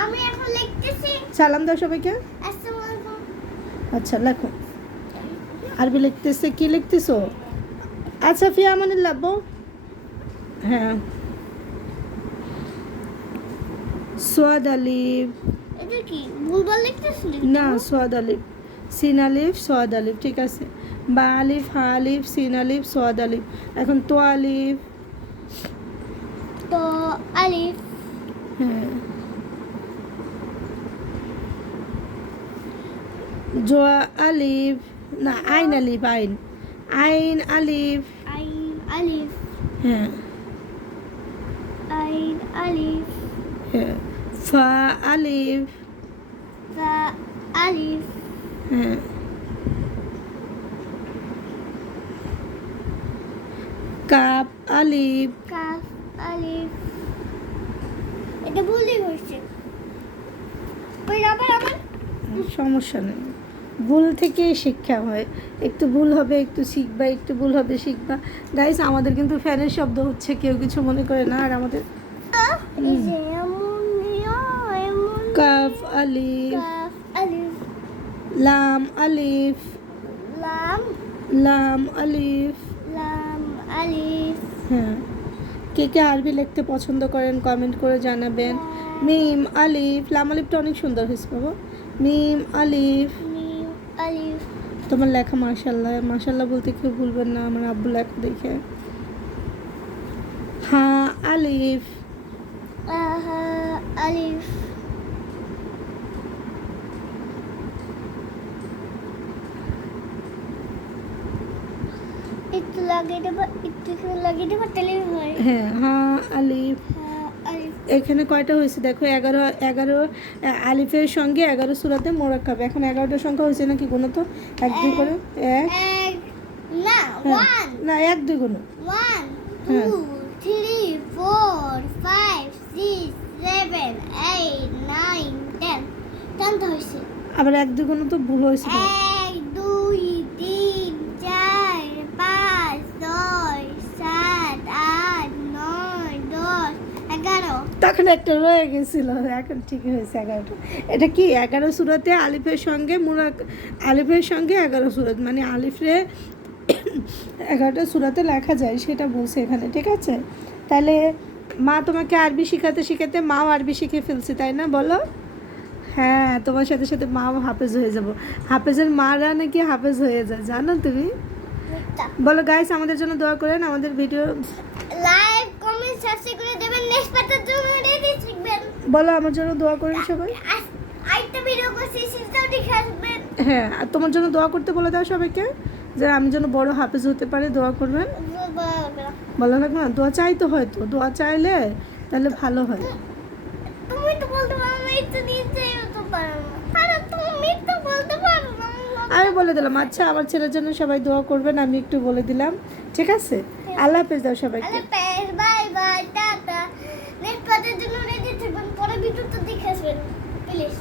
আমি এখন লিখতেছি। সালাম দাও সবাইকে। আসসালামু আলাইকুম। আচ্ছা লেখো। আরবি লিখতেছে, কি লিখতেছো? আচ্ছা ফিয়া আমানিল্লাহ আব্বু। হ্যাঁ সোয়াদ আলিফ। এটা কি ভুলভাল লিখতেছি? না সোয়াদ আলিফ, সিন আলিফ সোয়াদ আলিফ, ঠিক আছে। বা আলিফ, হা আলিফ, সিন আলিফ, সোয়াদ আলিফ। এখন তো আলিফ। তো আলিফ। হ্যাঁ জোয়া আলিফ, না আইন আলিফ, আইন আইন আলিফ। আইন আলিফ। হ্যাঁ আইন আলিফ। হ্যাঁ ফা আলিফ। ফা আলিফ। হ্যাঁ কাপ আলিফ। কাফ আলিফ। এটা ভুলই হয়েছে। ওই আবার আবার সমস্যা নেই, ভুল থেকে শিক্ষা হয়। একটু ভুল হবে একটু শিখবা, একটু ভুল হবে শিখবা। গাইস আমাদের কিন্তু ফ্যানের শব্দ হচ্ছে, কেউ কিছু মনে করে না। আর আমাদের এই যে এমন এমন কাফ আলিফ, কাফ আলিফ। লাম আলিফ, লাম লাম আলিফ। লাম আলিফ। হ্যাঁ কে কে আরবি লিখতে পছন্দ করেন কমেন্ট করে জানাবেন। মিম আলিফ, লাম আলিফটা অনেক সুন্দর হয়েছে বাবা। মিম আলিফ। মিম আলিফ। তোমার লেখা মাশাল্লাহ, মাশাল্লাহ বলতে কেউ ভুলবেন না আমার আব্বু লেখা দেখে। হা আলিফ। আহা আলিফ। একটু লাগিয়ে দেবো, একটু লাগিয়ে দেবো, তাহলে হয়। হ্যাঁ হা আলিফ। হ্যাঁ, আলিফ। এখানে কয়টা হয়েছে দেখো, 11 11 আলিফের সঙ্গে 11 সূরাতে মোরাক্কাব। এখন 11টা সংখ্যা হয়েছে নাকি গুনো তো, 1 2 করে 1। এক না ওয়ান না 1 2 গুনো। 1 হ্যাঁ। 2 3 4 5 6 7 8 9 10 10 হয়েছে। আবার 1 2 গুনো তো ভুল হয়েছে। 1 2 3 4 5 6 7 8 9 10 11 তখন একটা রয়ে গেছিল, এখন ঠিকই হয়েছে 11টা। এটা কি 11 সূরাতে আলিফের সঙ্গে আলিফের সঙ্গে 11 সূরাত, মানে আলিফে 11টা সূরাতে লেখা যায় সেটা বলছে এখানে, ঠিক আছে। তাহলে মা তোমাকে আরবি শিখাতে শিখাতে মাও আরবি শিখে ফেলছে, তাই না বলো? হ্যাঁ তোমার সাথে সাথে মাও হাফেজ হয়ে যাব। হাফেজের মারা নাকি হাফেজ হয়ে যায়, জানো তুমি? বলো গাইস আমাদের জন্য দোয়া করেন, আমাদের ভিডিও লাইক কমেন্ট সাবস্ক্রাইব করে দেবেন। নেক্সট পার্টের জন্য রেডি থাকবেন। বলো আমার জন্য দোয়া করেন সবাই। আইটা ভিডিও করছি সেটাও দেখে আসবেন। হ্যাঁ আর তোমার জন্য দোয়া করতে বলে দাও সবাইকে, যে আমি যেন বড় হাফেজ হতে পারে, দোয়া করবেন। বলো লাগবে না, দোয়া চাইতে হয়, তো দোয়া চাইলে তাহলে ভালো হয়। তুমি তো বলতে পারো না, একটু নিচে তো পারো না। আরে তুমি তো বলতে পারো না। আমি বলে দিলাম। আচ্ছা আমার ছেলের জন্য সবাই দোয়া করবেন, আমি একটু বলে দিলাম, ঠিক আছে। আল্লাহ হাফেজ দাও সবাইকে। আল্লাহ হাফেজ, বাই বাই, টাটা। নেক্সট পার্টের জন্য রেডি থাকবেন, পরে ভিডিওটা দেখে আসবেন প্লিজ।